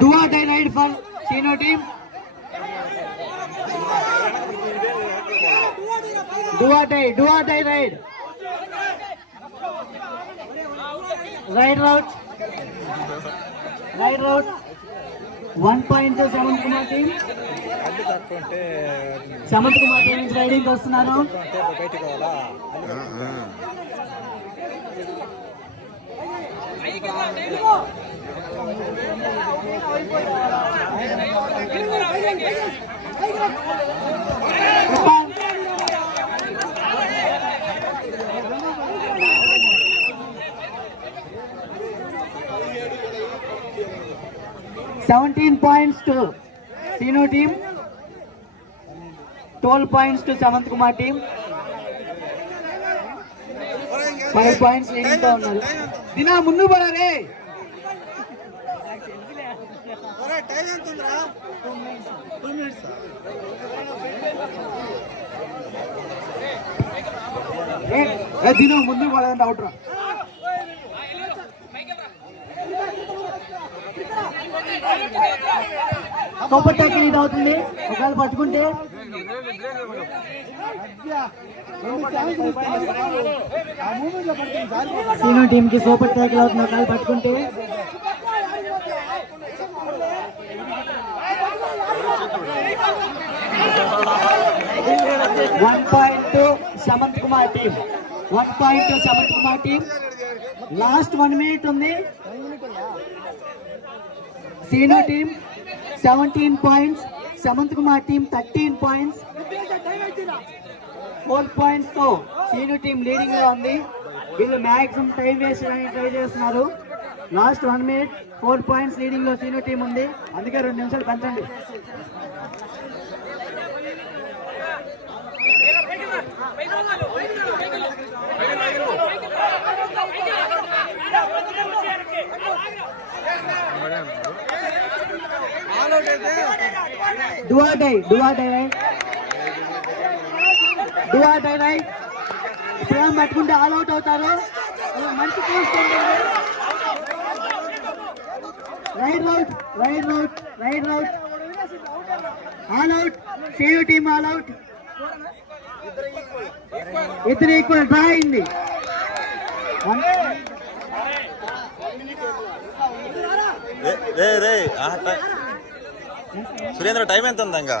Do or die ride for Sino team. Do or die ride. Ride route. 1 point to Samanth Kumar team. Samanth Kumar team నుంచి రైడింగ్ వస్తున్నారు. $17 points to Sino team, 12 points to Samanth Kumar team, 5 points leading తో ఉన్నారు. దినా ముందు పడరే. టైం ఎంత ఉందిరా? 2 minutes. దినా ముందు పడదంటే అవుట్ రా. సూపర్ ట్యాకిల్ ఇది అవుతుంది ఒకవేళ పట్టుకుంటే. సీనో టీమ్ కి సూపర్ ట్యాకిల్ అవుతుంది ఒకవేళ పట్టుకుంటే. $1 point to Samanth Kumar team. 1 point to Samanth Kumar team. Last 1 minute ఉంది. Sino team 17 points, Samanth Kumar team 13 points, 4 points తో Sino team లీడింగ్ లో ఉంది. వీళ్ళు మాక్సిమం టైం వేస్ట్ చేయడానికి ట్రై చేస్తున్నారు. లాస్ట్ 1 minute 4 points లీడింగ్ లో Sino team ఉంది. అందుకే 2 నిమిషాలు పెంచండి. Do or die right. ఇప్పుడు పట్టుకుంటే ఆల్ అవుట్ అవుతారు. మంచి చూస్తుంది. రైడ్ రౌట్ all out. Sino team all out. ఇద్దరు ఈక్వల్ డ్రా అయింది. సురేంద్ర టైం ఎంత ఉందా ఇంకా?